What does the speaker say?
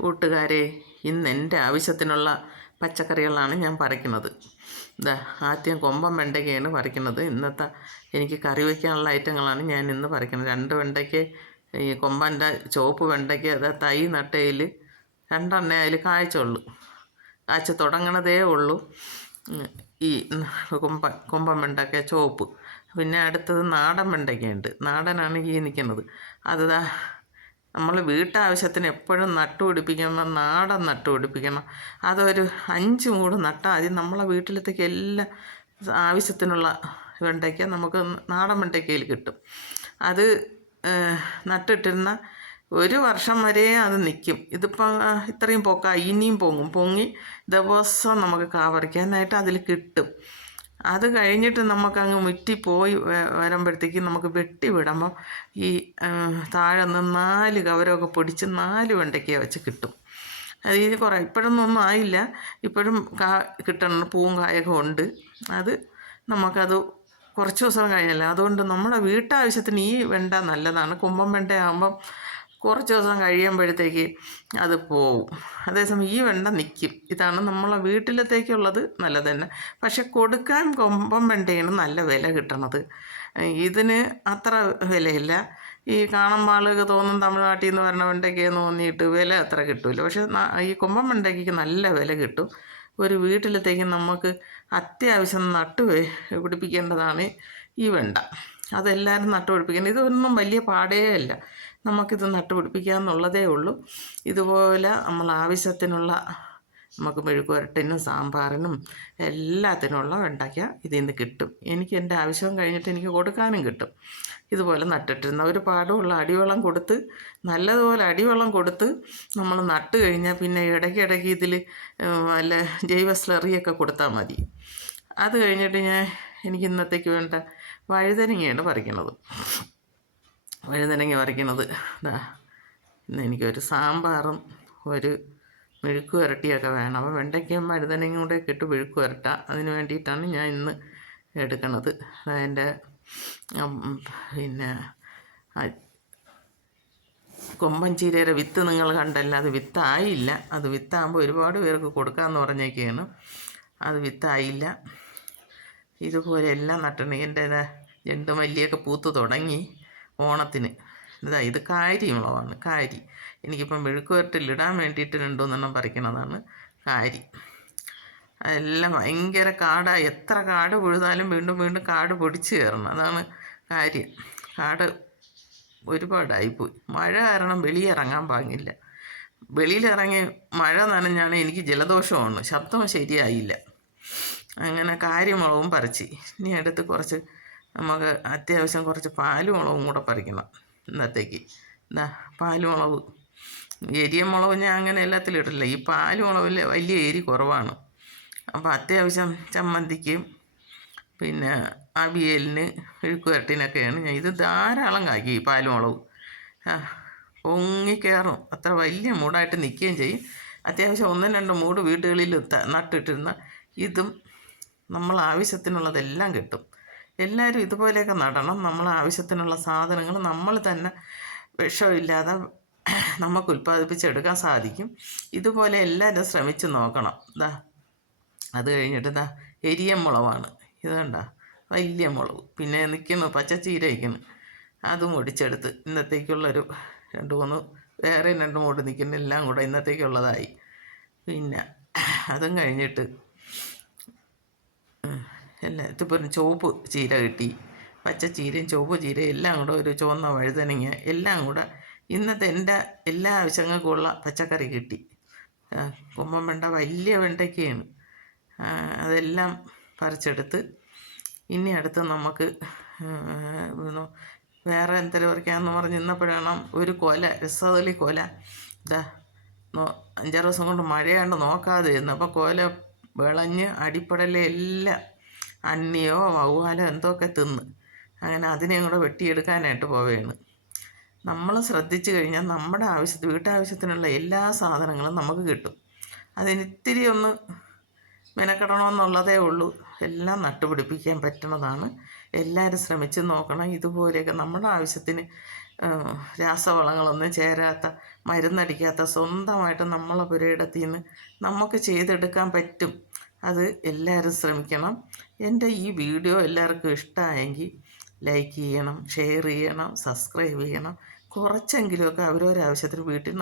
കൂട്ടുകാരെ, ഇന്ന് എൻ്റെ ആവശ്യത്തിനുള്ള പച്ചക്കറികളാണ് ഞാൻ പറിക്കുന്നത്. ഇതാ ആദ്യം കൊമ്പൻ വെണ്ടയ്ക്കയാണ് പറിക്കുന്നത്. ഇന്നത്തെ എനിക്ക് കറി വയ്ക്കാനുള്ള ഐറ്റങ്ങളാണ് ഞാൻ ഇന്ന് പറിക്കുന്നത്. 2 വെണ്ടയ്ക്ക്, ഈ കൊമ്പൻ്റെ ചുവപ്പ് വെണ്ടയ്ക്ക് അത് തൈ നട്ടയിൽ 2 അതിൽ കായ്ച്ചുള്ളൂ. കായ്ച്ച് തുടങ്ങണതേ ഉള്ളൂ. ഈ കൊമ്പൻ വെണ്ടയ്ക്ക ചുവപ്പ്. പിന്നെ അടുത്തത് നാടൻ വെണ്ടയ്ക്കയുണ്ട്. നാടനാണ് ഈ നിൽക്കുന്നത്. അത് നമ്മൾ വീട്ടാവശ്യത്തിന് എപ്പോഴും നട്ടുപിടിപ്പിക്കണം, നാടൻ നട്ടുപിടിപ്പിക്കണം. അതൊരു 5 മൂട് നട്ടാൽ ആദ്യം നമ്മളെ വീട്ടിലത്തേക്ക് എല്ലാ ആവശ്യത്തിനുള്ള വെണ്ടയ്ക്ക നമുക്ക് നാടൻ വെണ്ടയ്ക്കയിൽ കിട്ടും. അത് നട്ടിട്ടിരുന്ന 1 വർഷം വരെ അത് നിൽക്കും. ഇതിപ്പോൾ ഇത്രയും ഇനിയും പൊങ്ങി ദിവസം നമുക്ക് കാവറിക്കാനായിട്ട് അതിൽ കിട്ടും. അത് കഴിഞ്ഞിട്ട് നമുക്കങ്ങ് മുറ്റിപ്പോയി വരുമ്പോഴത്തേക്ക് നമുക്ക് വെട്ടി വിടുമ്പം ഈ താഴെ നിന്ന് 4 കവരമൊക്കെ പൊടിച്ച് 4 വെണ്ടയ്ക്ക വെച്ച് കിട്ടും. അത് ഈ ഇപ്പോഴൊന്നും ആയില്ല, ഇപ്പോഴും കിട്ടണം, പൂവും കായൊക്കെ ഉണ്ട്. അത് നമുക്കത് കുറച്ച് ദിവസം കഴിഞ്ഞല്ല. അതുകൊണ്ട് നമ്മുടെ വീട്ടാവശ്യത്തിന് ഈ വെണ്ട നല്ലതാണ്. കൊമ്പൻ വെണ്ട ആകുമ്പം കുറച്ച് ദിവസം കഴിയുമ്പോഴത്തേക്ക് അത് പോവും. അതേസമയം ഈ വെണ്ട നിൽക്കും. ഇതാണ് നമ്മളെ വീട്ടിലത്തേക്കുള്ളത് നല്ലത് തന്നെ. പക്ഷെ കൊടുക്കാൻ കൊമ്പൻ വെണ്ടയാണ് നല്ല വില കിട്ടണത്. ഇതിന് അത്ര വിലയില്ല. ഈ കാണുമ്പോൾ തോന്നും തമിഴ്നാട്ടിൽ നിന്ന് വരണ വെണ്ടയ്ക്ക് തോന്നിയിട്ട് വില അത്ര കിട്ടില്ല. പക്ഷെ ഈ കൊമ്പൻ വെണ്ടയ്ക്ക് നല്ല വില കിട്ടും. ഒരു വീട്ടിലത്തേക്ക് നമുക്ക് അത്യാവശ്യം പിടിപ്പിക്കേണ്ടതാണ് ഈ വെണ്ട. അതെല്ലാവരും നട്ടുപിടിപ്പിക്കണം. ഇതൊന്നും വലിയ പാടേ അല്ല, നമുക്കിത് നട്ടുപിടിപ്പിക്കുക എന്നുള്ളതേ ഉള്ളൂ. ഇതുപോലെ നമ്മൾ ആവശ്യത്തിനുള്ള നമുക്ക് മെഴുക്കുവരട്ടിനും സാമ്പാറിനും എല്ലാത്തിനുള്ള വെണ്ടയ്ക്ക ഇതിൽ നിന്ന് കിട്ടും. എനിക്ക് എൻ്റെ ആവശ്യം കഴിഞ്ഞിട്ട് എനിക്ക് കൊടുക്കാനും കിട്ടും. ഇതുപോലെ നട്ടിട്ടിരുന്ന ഒരു പാടുള്ള അടിവെള്ളം കൊടുത്ത്, നല്ലതുപോലെ അടിവെള്ളം കൊടുത്ത് നമ്മൾ നട്ട് കഴിഞ്ഞാൽ പിന്നെ ഇടയ്ക്കിടയ്ക്ക് ഇതിൽ വല്ല ജൈവ സ്ലറിയൊക്കെ കൊടുത്താൽ മതി. അത് കഴിഞ്ഞിട്ട് എനിക്ക് ഇന്നത്തേക്ക് വേണ്ട വഴുതനങ്ങയാണ് പറിക്കുന്നത്. വഴുതനങ്ങ പറിക്കുന്നത് ഇന്ന് എനിക്കൊരു സാമ്പാറും ഒരു മെഴുക്ക് വരട്ടിയൊക്കെ വേണം. അപ്പോൾ വെണ്ടയ്ക്കയും വഴുതനങ്ങയും കൂടെ ഇട്ട് മെഴുക്ക് വരട്ട, അതിന് വേണ്ടിയിട്ടാണ് ഞാൻ ഇന്ന് എടുക്കുന്നത്. അതിൻ്റെ പിന്നെ കൊമ്പൻ ചീരയുടെ വിത്ത് നിങ്ങൾ കണ്ടല്ല, അത് വിത്തായില്ല. അത് വിത്താകുമ്പോൾ ഒരുപാട് പേർക്ക് കൊടുക്കാമെന്ന് പറഞ്ഞേക്കാണ്. അത് വിത്തായില്ല. ഇതുപോലെ എല്ലാം നട്ടിട്ടുണ്ട്. എൻ്റെ ജണ്ടുമല്ലിയൊക്കെ പൂത്ത് തുടങ്ങി ഓണത്തിന്. ഇത് കാരി മുളകാണ്. കാരി എനിക്കിപ്പം മെഴുക്ക് വരട്ടിലിടാൻ വേണ്ടിയിട്ട് 2-3 പറിക്കണതാണ് കാരി. അതെല്ലാം ഭയങ്കര കാടാണ്. എത്ര കാട് പൊഴുതാലും വീണ്ടും വീണ്ടും കാട് പൊടിച്ച് കയറണം. അതാണ് കാര്യം. കാട് ഒരുപാടായിപ്പോയി. മഴ കാരണം വെളിയിറങ്ങാൻ പാങ്ങില്ല. വെളിയിലിറങ്ങി മഴ നനഞ്ഞാണ് എനിക്ക് ജലദോഷമാണ്, ശബ്ദം ശരിയായില്ല. അങ്ങനെ കാര്യമുളകും പറിച്ച്. ഇനി അടുത്ത് കുറച്ച് നമുക്ക് അത്യാവശ്യം കുറച്ച് പാലുമുളകും കൂടെ പറിക്കണം ഇന്നത്തേക്ക്. പാലുമുളക്, എരിയ മുളക് ഞാൻ അങ്ങനെ എല്ലാത്തിലും ഇടില്ല. ഈ പാലുമുളകിൽ വലിയ എരി കുറവാണ്. അപ്പോൾ അത്യാവശ്യം ചമ്മന്തിക്കും പിന്നെ അവിയലിന് മെഴുക്ക് വരട്ടിനൊക്കെയാണ് ഞാൻ ഇത് ധാരാളം കായ്ക്കും. ഈ പാലുമുളക് പൊങ്ങിക്കയറും. അത്ര വലിയ മൂടായിട്ട് നിൽക്കുകയും ചെയ്യും. അത്യാവശ്യം 1-2 മൂട് വീടുകളിൽ നട്ടിട്ടിരുന്ന ഇതും നമ്മൾ ആവശ്യത്തിനുള്ളതെല്ലാം കിട്ടും. എല്ലാവരും ഇതുപോലെയൊക്കെ നടണം. നമ്മൾ ആവശ്യത്തിനുള്ള സാധനങ്ങൾ നമ്മൾ തന്നെ വിഷമില്ലാതെ നമുക്ക് ഉൽപ്പാദിപ്പിച്ചെടുക്കാൻ സാധിക്കും. ഇതുപോലെ എല്ലാവരും ശ്രമിച്ച് നോക്കണം. അത് കഴിഞ്ഞിട്ട് എരിയ മുളകാണ് ഇത്. കണ്ട വലിയ മുളക്. പിന്നെ നിൽക്കുന്നു പച്ചച്ചീര വയ്ക്കുന്നു. അതും ഒടിച്ചെടുത്ത് ഇന്നത്തേക്കുള്ളൊരു 2-3 വേറെ 2 മൂട് നിൽക്കുന്ന എല്ലാം കൂടെ ഇന്നത്തേക്കുള്ളതായി. പിന്നെ അതും കഴിഞ്ഞിട്ട് എല്ലാത്തിപ്പോൾ ചുവപ്പ് ചീര കിട്ടി. പച്ചച്ചീരയും ചുവപ്പ് ചീരയും എല്ലാം കൂടെ, ഒരു ചുവന്ന വഴുതനങ്ങ എല്ലാം കൂടെ ഇന്നത്തെ എൻ്റെ എല്ലാ ആവശ്യങ്ങൾക്കുമുള്ള പച്ചക്കറി കിട്ടി. കൊമ്പൻ വെണ്ട വലിയ വെണ്ടയ്ക്കയാണ്. അതെല്ലാം പറിച്ചെടുത്ത് ഇനി അടുത്ത് നമുക്ക് വേറെ എന്തെങ്കിലും പറിക്കാമെന്ന് പറഞ്ഞ് ഇന്നപ്പോഴാണ് ഒരു രസതലി കൊല 5-6 ദിവസം കൊണ്ട് മഴയാണ്ട് നോക്കാതെ ഇരുന്നു. അപ്പോൾ കൊല വിളഞ്ഞ് അടിപ്പടലെല്ലാം അന്നിയോ വവ്വാലോ എന്തൊക്കെ തിന്ന്. അങ്ങനെ അതിനെയും കൂടെ വെട്ടിയെടുക്കാനായിട്ട് പോവുകയാണ്. നമ്മൾ ശ്രദ്ധിച്ചു കഴിഞ്ഞാൽ നമ്മുടെ വീട്ടാവശ്യത്തിനുള്ള എല്ലാ സാധനങ്ങളും നമുക്ക് കിട്ടും. അതിനിത്തിരി ഒന്ന് മെനക്കെടണമെന്നുള്ളതേ ഉള്ളൂ. എല്ലാം നട്ടുപിടിപ്പിക്കാൻ പറ്റുന്നതാണ്. എല്ലാവരും ശ്രമിച്ച് നോക്കണം. ഇതുപോലെയൊക്കെ നമ്മുടെ ആവശ്യത്തിന് രാസവളങ്ങളൊന്നും ചേരാത്ത മരുന്നടിക്കാത്ത സ്വന്തമായിട്ട് നമ്മളെ പുരയിടത്തിൽ നിന്ന് നമുക്ക് ചെയ്തെടുക്കാൻ പറ്റും. അത് എല്ലാവരും ശ്രമിക്കണം. എൻ്റെ ഈ വീഡിയോ എല്ലാവർക്കും ഇഷ്ടമായെങ്കിൽ ലൈക്ക് ചെയ്യണം, ഷെയർ ചെയ്യണം, സബ്സ്ക്രൈബ് ചെയ്യണം. കുറച്ചെങ്കിലുമൊക്കെ അവരവരാവശ്യത്തിന് വീട്ടിൽ